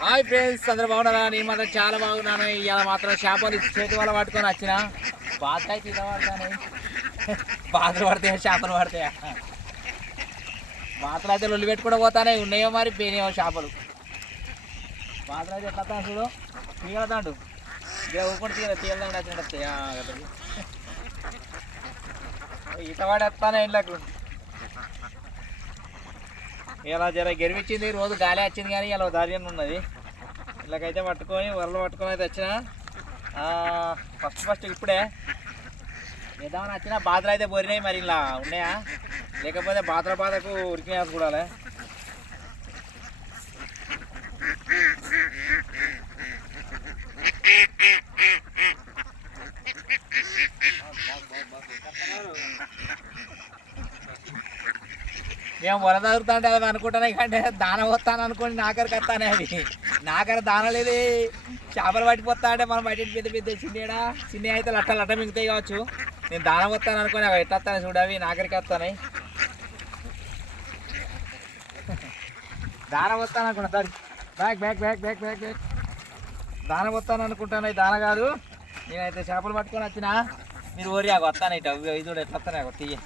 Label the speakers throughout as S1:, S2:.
S1: Hi friends అందరూ బాగున్నారా? నేను మాత్రం చాలా బాగున్నాను. ఇవాళ మాత్రం చేపలు చేతి వల్ల పట్టుకొని వచ్చిన. బాగా అయితే ఇలా పడతాను బాధలు పడతాయా చేపలు పడతాయా? బాతలు అయితే లొల్లి పెట్టుకుంటూ పోతానే. ఉన్నాయో మరి పోయినాయో చేపలు. బాతలు అయితే ఎట్లా చూడు. తీగలతాడు ఇక ఊపుకుంటూ తీగల తీగలండి వచ్చినట్టు వస్తాయా. ఈత పడేస్తానే ఇళ్ళకు ఇలా జర గెలిపించింది రోజు గాలి వచ్చింది కానీ ఇలా దారిగా ఉన్నది. ఇలాగైతే పట్టుకొని వరలు పట్టుకొని అయితే వచ్చిన. ఫస్ట్ ఫస్ట్ ఇప్పుడే. ఏదైనా వచ్చినా బాధలు అయితే పోరినాయి మరి ఇలా ఉన్నాయా? లేకపోతే బాధల బాధకు ఉరికినాయి చూడాలి. మేము వర తగులుతుంటే అది అనుకుంటానే కంటే దాన వస్తాను అనుకోని నాకరికి వస్తానే అది. నాకర దాన లేదు. చేపలు పట్టిపోతా అంటే మనం బయట పెద్ద పెద్ద చిన్నడా చిన్న అయితే లట్ట లట్ట మిగుతాయి కావచ్చు. నేను దాన వస్తాను అనుకోని అవి ఎట్లా వస్తాను చూడు అవి నాకరికి వస్తాయి దాన వస్తాను అనుకున్నా దాని back back back back back back దాన వస్తాను అనుకుంటాను దాన కాదు. నేనైతే చేపలు పట్టుకొని వచ్చిన. మీరు ఓరి అవి వస్తాను ఇటు అవి ఇది కూడా ఎట్లా వస్తాను తీయ.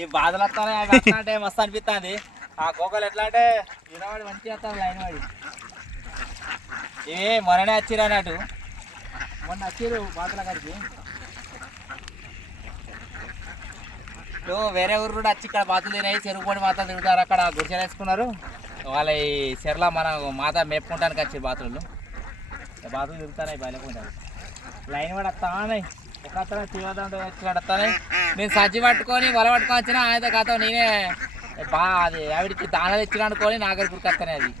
S1: ఈ బాధలు వస్తానే అంటే మస్తు అనిపిస్తుంది ఆ కోకలు ఎట్లా అంటే వినవాడి మంచిగా వస్తాను లైన్ వాడి. ఇవి మొన్ననే వచ్చిరు అన్నట్టు. మొన్న వచ్చిరు బాధల కాడికి. వేరే ఊరు కూడా వచ్చి ఇక్కడ బాతులు తినాయి చెరుకు పొడి మాత తిరుగుతారు అక్కడ గుడిసెలు వేసుకున్నారు. వాళ్ళ ఈ చెర్ల మన మాత మేపుకుంటానికి వచ్చి బాతులు. బాతులు తిరుగుతున్నాయి బయలుకుంటారు లైన్ కూడా వస్తాయి ఒక అతను తీవ్రదండ వస్తాయి నేను సజ్జి పట్టుకొని వల పట్టుకొని వచ్చిన ఆయన కథ నేనే బా అది ఆవిడికి దాన తెచ్చిన అనుకొని నాగరికుడికి వస్తానే అది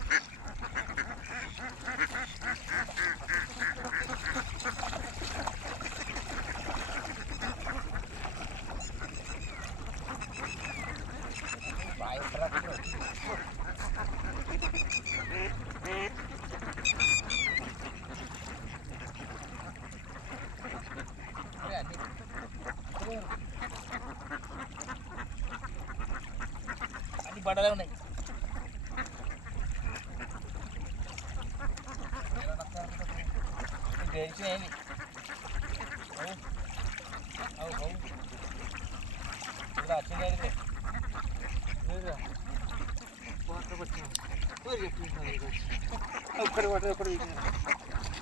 S1: అన్ని బట్టలే ఉన్నాయి తెలిసినాయి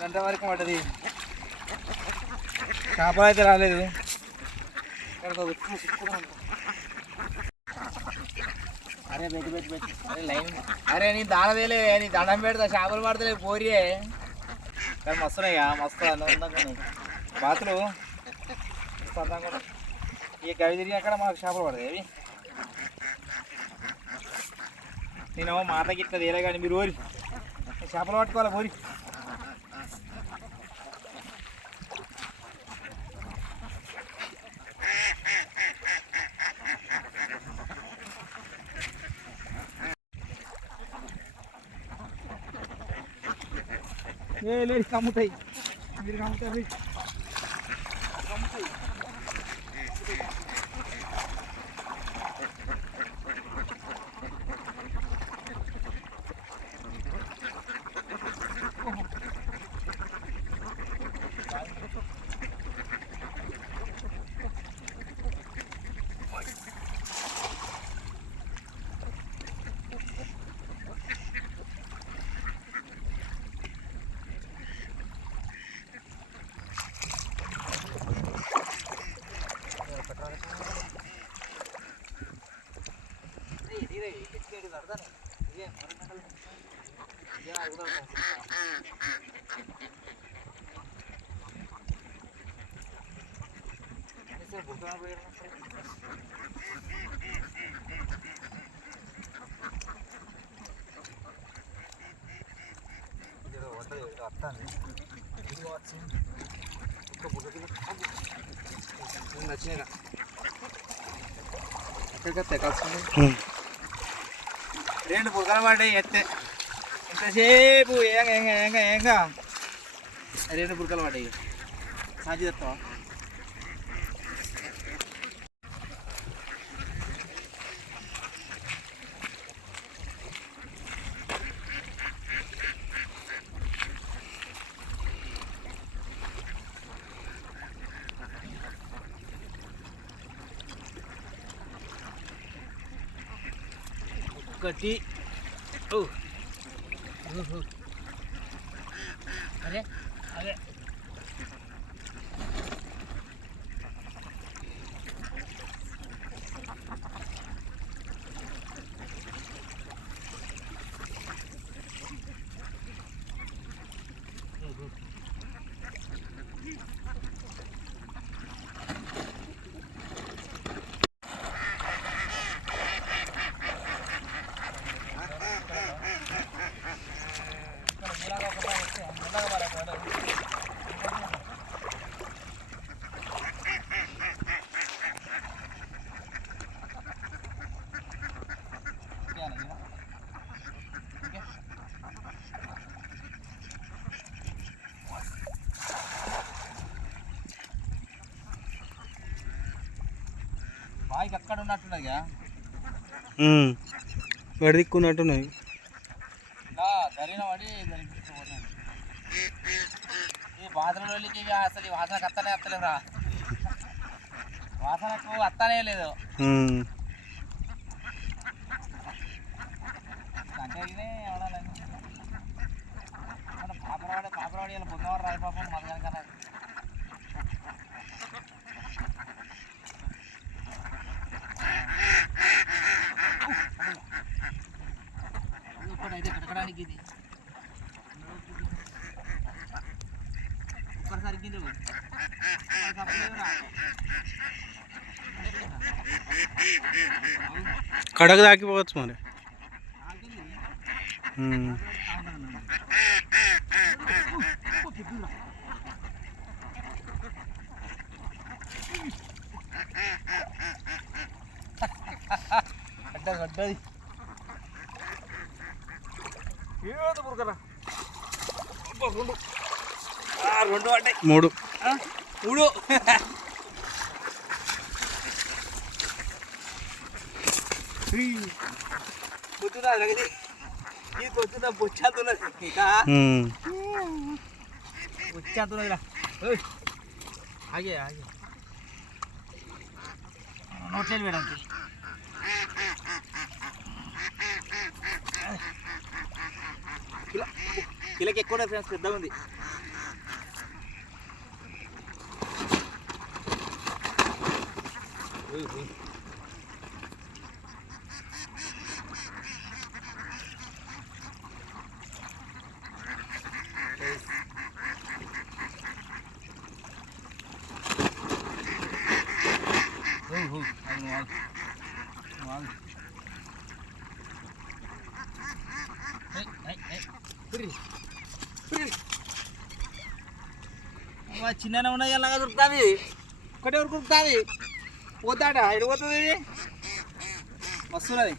S1: గంట వరకు పడ్డది చేపలు అయితే రాలేదు అరే బెట్టి బెట్టి బెట్టి అరే లైన్ అరే నీ దానదేలే నీ దండం పెడతా చేపలు పడతలే పోరియే కానీ మస్తున్నాయా మస్తు అందంగా బాతులు అందంగా ఈ గవి తిరిగి అక్కడ మాకు చేపలు పడతాయి అవి నేనేమో మాట గిట్ల తీరే కానీ మీరు ఓరి. చేపలు పట్టుకోవాలి పోరి. ఏ లేదు కమ్ముతాయి. మీరు కమ్ముతారు. నచ్చినాయి ఎక్కడికి వస్తాయి కలిసి రెండు బుగ్గలు పడ్డాయి ఎత్తే. ఎంతసేపు ఏంగా ఏంగా ఏంగా ఏంగా రెండు బుగ్గలు పడ్డాయి. సాధ్య చెప్తావా ఒకటి ఓ ఓహో. బాయికి అక్కడ ఉన్నట్టున్నది
S2: వాడి దిక్కున్నట్టున్నది
S1: పడి ఈ బాధలకి అసలు ఈ వాసనకు అత్తనే వాసనకు అత్తనే లేదు. అంటే
S2: కడకు దాకిపోవచ్చు మరి.
S1: రెండు పడ్డాయి
S2: మూడు.
S1: మూడు పొద్దున రగది ఈ పొద్దున బొచ్చాతున్నది ఇంకా. బొచ్చాతున్నదిరా ఆగే ఆగే నోట్లేదు కిలో కిలోకి ఎక్కువ ఫ్రెండ్స్ పెద్దగా ఉంది చిన్న ఉన్నది ఎలాగా దొరుకుతుంది ఒకటే వరకు దొరుకుతుంది పోతాడ? ఎటు పోతుంది ఇది? వస్తున్నది.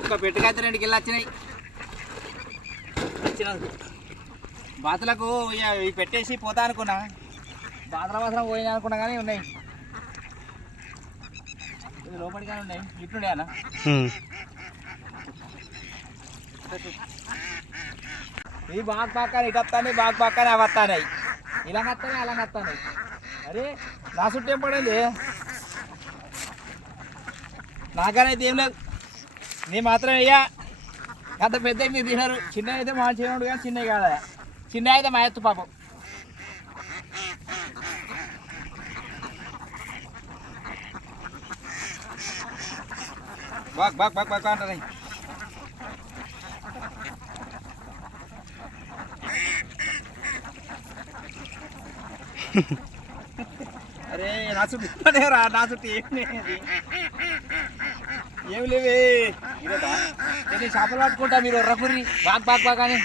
S1: ఒక్క పెట్టుకైతే రెండు గిల్లు వచ్చినాయి. వచ్చినది. బాతులకు ఇవి పెట్టేసి పోతా అనుకున్నా. బాతుల మాత్రం పోయినా అనుకున్నా కానీ ఉన్నాయి. ఇవి లోపలిగానే ఉన్నాయి. ఇట్లుండే అన్న. ఈ బాగా బాగా ఇటు వస్తాయి బాగా బాగా అవి వస్తాయి ఇలా వస్తాయి అలా వస్తాయి అరే నా చుట్టూ ఏం పడింది. నాకనైతే ఏం లేదు. నీ మాత్రం అయ్యా అంత పెద్ద మీరు తినరు. చిన్న అయితే మా చిన్నడు కానీ చిన్నవి కాదా చిన్న అయితే మా ఎత్తు పాపం. బాగ్ బాగ్ బాగ్ బాగ్ అంటారు. అరే నా చుట్టూ. రా నా చుట్టూ ఏమి లేదు. లేవే. చేపలు పట్టుకుంటా మీరు ఎర్రకుర్రి బాగ్ బాగ్ బాగానే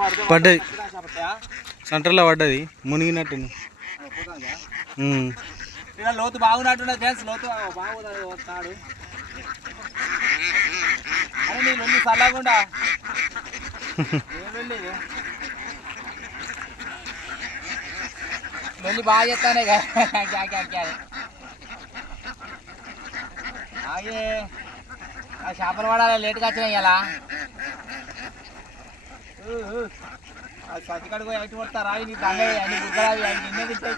S1: అని
S2: పడ్డది. సెంటర్లో పడ్డది. మునిగినట్టు
S1: ఇక్కడ లోతు బాగున్నట్టున్నది ఫ్రెండ్స్ లోతు బాగున్నది వస్తాడు అరే నీ లొల్లి చల్లకుండా ఏం లొల్లి బాగా చెప్తానే కదా. ఆగే. ఆ చేపలు పడాలి లేట్గా వచ్చినాయి ఇలా సతికాడు పోయి ఐటు పడతారా నీ దంగ అన్ని గుద్దరావి అవి నిన్నే తింటాయి.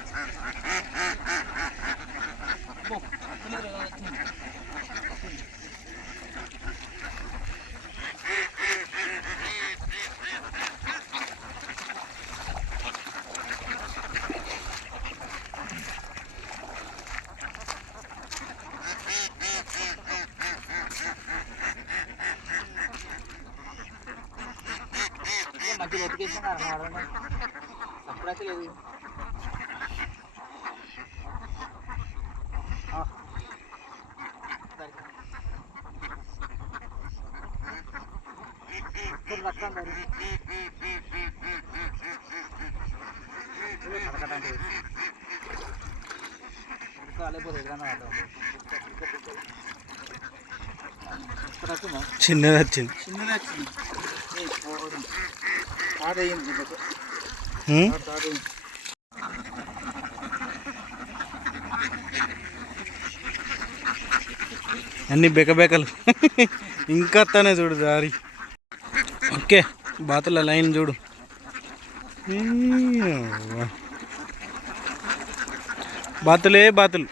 S1: అబ్బో, వచ్చింది రే, వచ్చింది. ఏ, మంచి బతికేసిన
S2: అన్ని బెక బెకలు ఇంకా వస్తానే చూడు దారి. ఓకే బాతుల లైన్ చూడు. బాతులే బాతులు.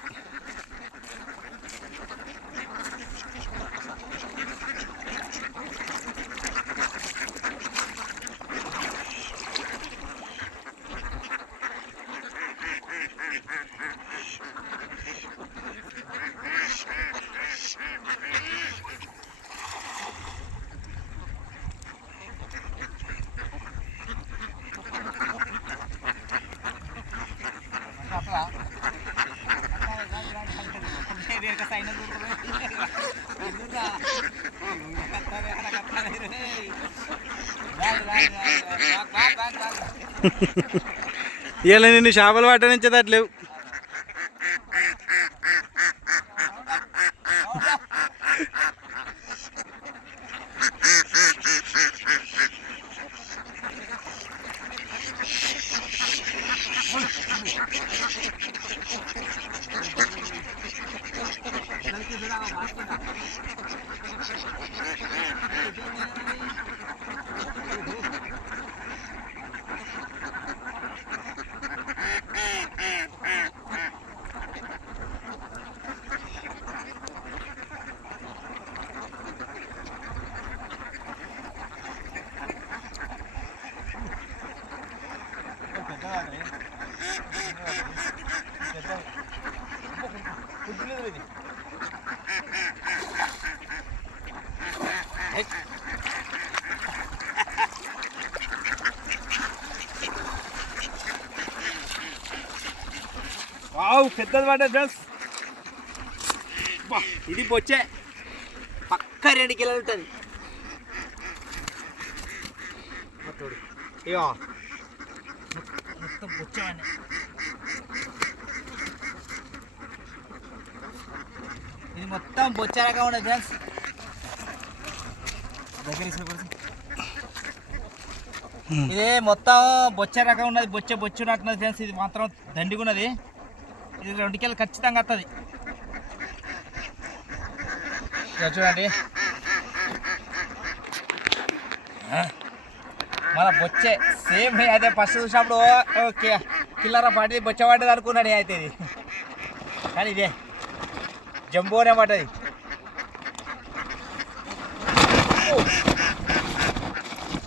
S2: ఇలా నిన్ను చేపలు పట్టనించేదట్లేవు
S1: పెద్దది పడ్డ డ్రెస్ ఇది బొచ్చే పక్క రెండు కిలోలు ఉంటుంది. మొత్తం ఇది మొత్తం బొచ్చ రకం ఉండదు ఫ్రెండ్స్. దగ్గర ఇది మొత్తం బొచ్చ రకం ఉన్నది బొచ్చ బొచ్చు ఉన్నట్టున్నది ఫ్రెండ్స్. ఇది మాత్రం దండిగా ఉన్నది ఇది రెండు కిలో ఖచ్చితంగా వస్తుంది చూడండి. ఆ, మన బొచ్చే సేమ్ అయితే ఫస్ట్ చూసినప్పుడు ఓకే కిల్లర పడి బొచ్చ పడ్డది అనుకున్నాడు అయితే ఇది. కానీ ఇదే జంబోనే పడ్డది.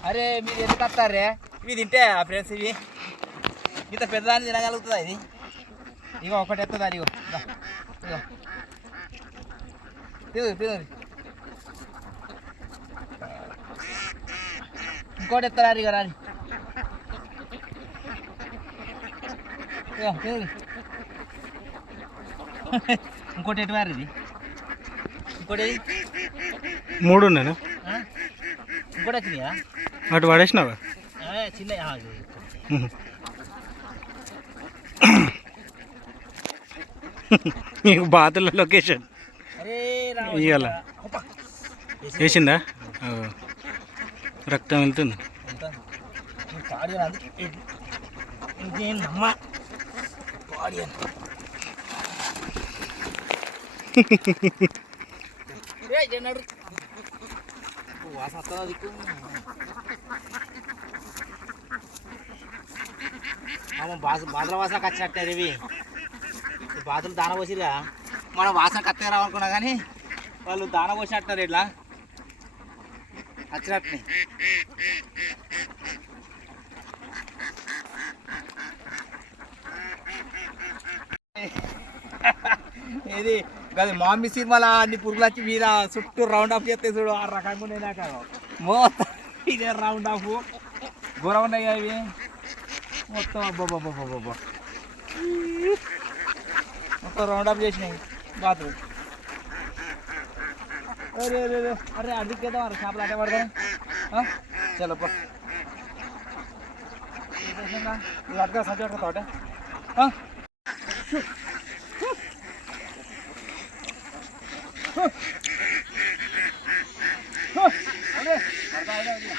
S1: అరే మీరు ఎందుకు వస్తారే ఇవి తింటే ఆ ఫ్రెండ్స్ ఇవి. ఇంత పెద్దదాన్ని తినగలుగుతుందా ఇది? ఇగో ఒకటి ఎత్తుందా ఇగో. ఇగో. తిను తిను ఇంకోటి ఎత్తరా ఇగో రాని. ఇగో తిను ఇంకోటి ఎటు వారు ఇది? ఇంకోటి?
S2: మూడు ఉన్నాను?
S1: ఇంకోటి వచ్చినాయా?
S2: అటు పడేసినావా?
S1: చిన్న ఆ, ఇది.
S2: నీకు బాతుల లొకేషన్.
S1: అబ్బా.
S2: వేసిందా. రక్తం వెళ్తుంది
S1: బాధల వాసనకు వచ్చినట్టే బాతులు దాన పోసిరా మనం వాసన కత్తగా రావనుకున్నా కానీ వాళ్ళు దాన పోసినట్టున్నారు ఇట్లా. వచ్చినట్టు ఇది కాదు మామి సినిమాల అన్ని పురుగులు వచ్చి మీద చుట్టూ రౌండ్ ఆఫ్ చేస్తే చూడు ఆ రకంగా ఉన్నాయి నాకు. మొత్తం ఇదే రౌండ్ ఆఫ్ ఘోరం ఉన్నాయి కదా ఇవి. మొత్తం అబ్బాబ్బాబ్బాబ్బా మొత్తం రౌండ్ ఆఫ్ చేసినాయి బాత్రూమ్ అరే అరే అరే అరే అడిగేద్దాం అరే చేపలు అట్టే పడదాం ఆ? చలో పో ఇది అడ్గా సంచి పట్టుకో తోట ఆ? అరే పడతా అదే అదే.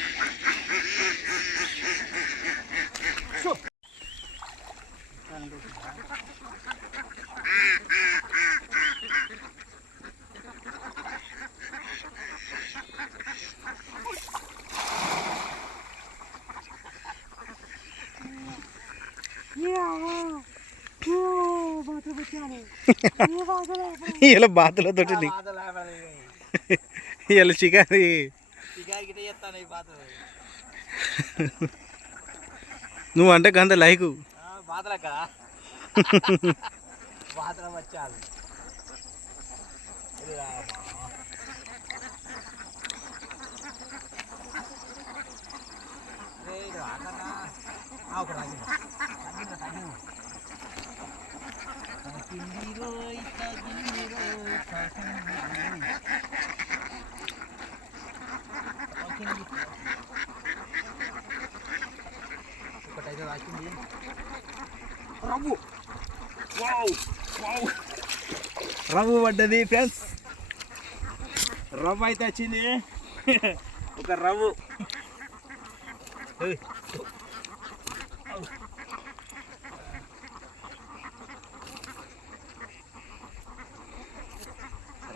S2: ఇలా
S1: ఆపలేదు.
S2: ఇలా చికారి నువ్వు అంటే గంత లైకు.
S1: ఒక రవ్వు. Wow wow. రవ్వు పడ్డది ఫ్రెండ్స్ రవ్వు అయితే వచ్చింది. ఒక రవ్వు.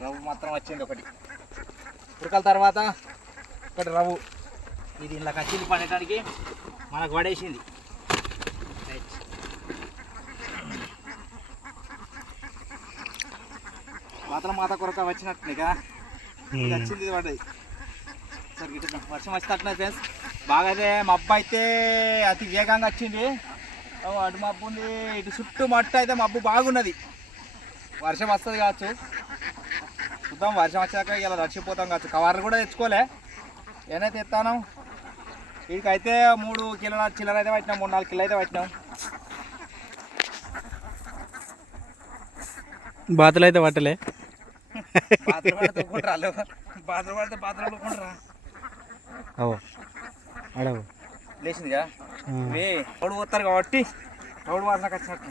S1: రవ్వు మాత్రం వచ్చింది ఒకటి. ఉడకల తర్వాత ఒకటి రవ్వు. ఇది ఇలా వచ్చింది పడటానికి. మనకు పడేసింది. మాత్రం మాత కొరక వచ్చినట్టుగా వచ్చింది ఇది పడ్డది సరే వర్షం వచ్చేటట్టున్నది ఫ్రెండ్స్ బాగా అయితే మబ్బు అయితే అతి వేగంగా వచ్చింది. అటు మబ్బు ఉంది ఇటు చుట్టూ మట్టు అయితే మబ్బు బాగున్నది. వర్షం వస్తుంది కావచ్చు. చూద్దాం వర్షం వచ్చాక ఇలా రచ్చిపోతాం కావచ్చు. కవర్లు కూడా తెచ్చుకోలే. ఏనైతే ఎత్తాను వీడికైతే మూడు కిలోల చిల్లర అయితే పట్టినాం మూడు నాలుగు కిలో అయితే పట్టినాం.
S2: బాతులు అయితే పట్టలే.
S1: బాత్రూమ్ పడితే తొక్కుంటారు బాత్రూమ్ పడితే బాత్రూమ్ తొక్కుంటారా
S2: అవో. అడవు
S1: లేచిందిగా వే తోడు పోతారు కాబట్టి తోడు వాసనకు వచ్చినట్టు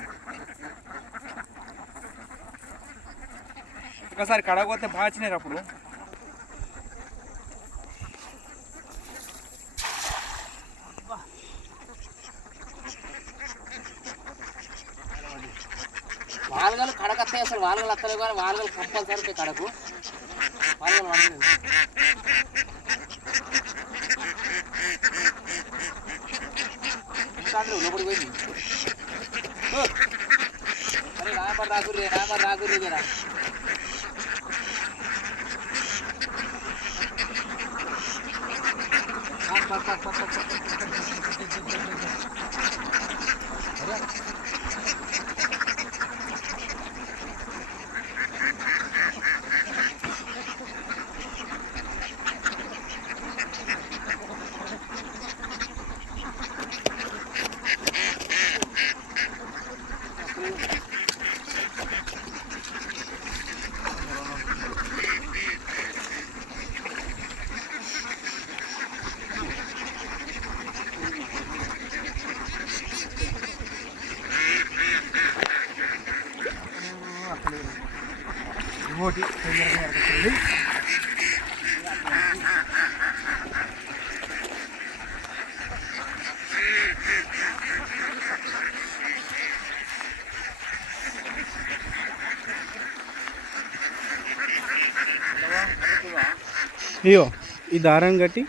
S1: ఒకసారి కడగపోతే బాగా వచ్చినాయి అప్పుడు. వాల్గలు కడకత్తాయి అసలు వాల్గలు అత్తలేవు కానీ వాల్గలు కంపల్సరీ కడకు వాల్గలు వండలేదు ఇంకా లోపలికి పోయింది అరే నామర్ రాకుర్రే నామర్ రాకుర్రే కదా పాక్, పాక్, పాక్,
S2: అయ్యో ఈ దారం కట్టి.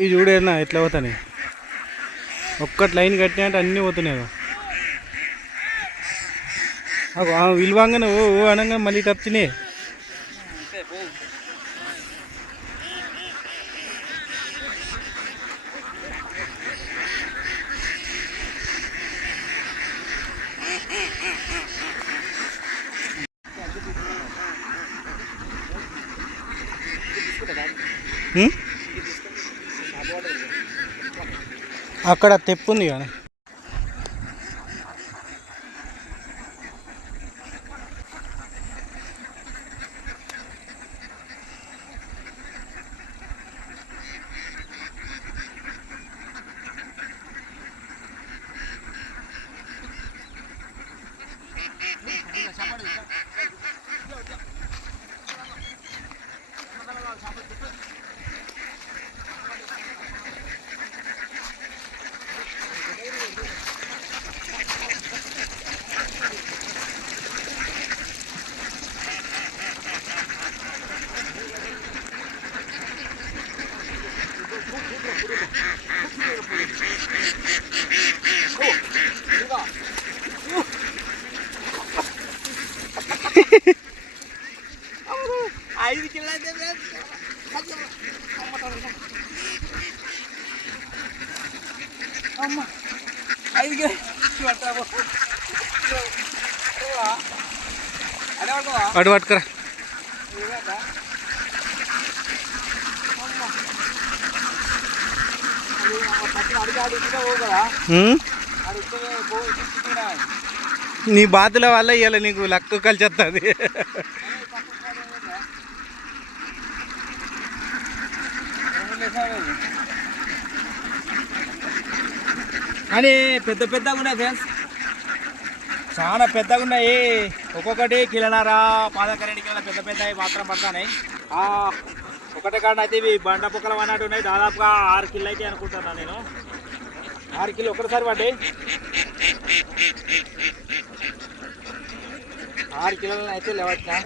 S2: ఈ చూడేనా ఎట్లా పోతాయి ఒక్కటి లైన్ కట్టినా అంటే అన్నీ పోతున్నాయి అగో. విలువంగానే ఓ ఓ అనగా మళ్ళీ ఇటు అక్కడ తెప్పు ఉంది కానీ
S1: ఐదు కిలో అయితే ఫ్రెండ్స్. అమ్మ ఐదు కిలో పట్టాము అదే పట్టుకోవా
S2: అటు పట్టుకురా
S1: ఇదేంటా? అమ్మ. అది ఆ పక్కన అడిగి ఆడి ఇచ్చినా పోవు కదా
S2: ఉం?
S1: ఆడి ఇస్తే పోవు ఇచ్చినా
S2: నీ బాతుల వల్ల ఇవాళ నీకు లక్కు కలిసి వస్తుంది
S1: కానీ పెద్ద పెద్దగా ఉన్నాయి ఫ్రెండ్స్. చాలా పెద్దగా ఉన్నాయి. ఒక్కొక్కటి కిలోన్నర పాదక రెండు కిలోల పెద్ద పెద్దవి మాత్రం పడుతున్నాయి ఒకటే కాడ అయితే ఇవి బండ పుక్కలు అన్నట్టు ఉన్నాయి. దాదాపుగా ఆరు కిలో అయితే అనుకుంటున్నాను నేను. ఆరు కిలో ఒకటిసారి పడ్డి ఆరు కిలోలు అయితే లేవచ్చా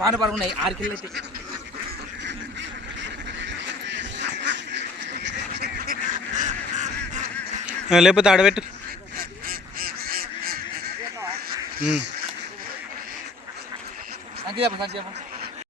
S1: బాగా పడుకున్నాయి. ఆరు కిలో అయితే.
S2: లేకపోతే ఆడబెట్టు ఉం.
S1: సంచి చెప్పు సంచి